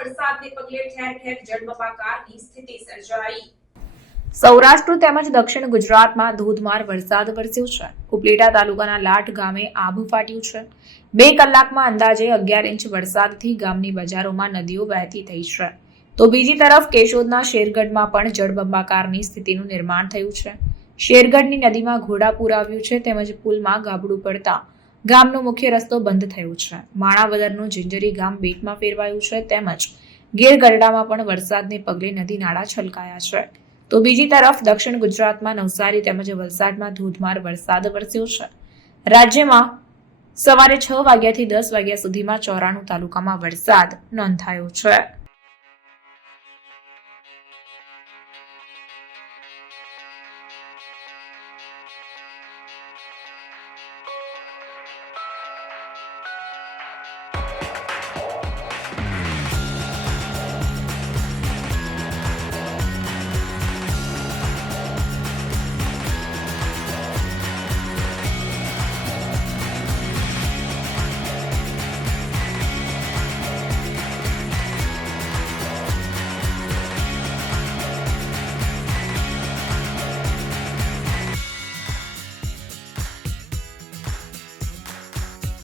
ઠેર ઠેર જળબંબાકારની સ્થિતિ સર્જાઈ. સૌરાષ્ટ્ર તેમજ દક્ષિણ ગુજરાતમાં ધોધમાર વરસાદ વરસ્યો છે. ઉપલેટા તાલુકાના લાઠ ગામે આભ ફાટ્યું છે. બે કલાકમાં અંદાજે અગિયાર ઇંચ વરસાદથી ગામની બજારોમાં નદીઓ વહેતી થઈ છે. તો બીજી તરફ કેશોદના શેરગઢમાં પણ જળબંબાકારની સ્થિતિનું નિર્માણ થયું છે. શેરગઢની નદીમાં ઘોડાપુર આવ્યું છે તેમજ પુલમાં ગાબડું પડતા ગામનો મુખ્ય રસ્તો બંધ થયો છે. માણાવદરનું જિંજરી ગામ બેટમાં ફેરવાયું છે તેમજ ગીર ગરડામાં પણ વરસાદને પગલે નદી નાળા છલકાયા છે. તો બીજી તરફ દક્ષિણ ગુજરાતમાં નવસારી તેમજ વલસાડમાં ધોધમાર વરસાદ વરસ્યો છે. રાજ્યમાં સવારે છ વાગ્યાથી દસ વાગ્યા સુધીમાં ચોરાણું તાલુકામાં વરસાદ નોંધાયો છે.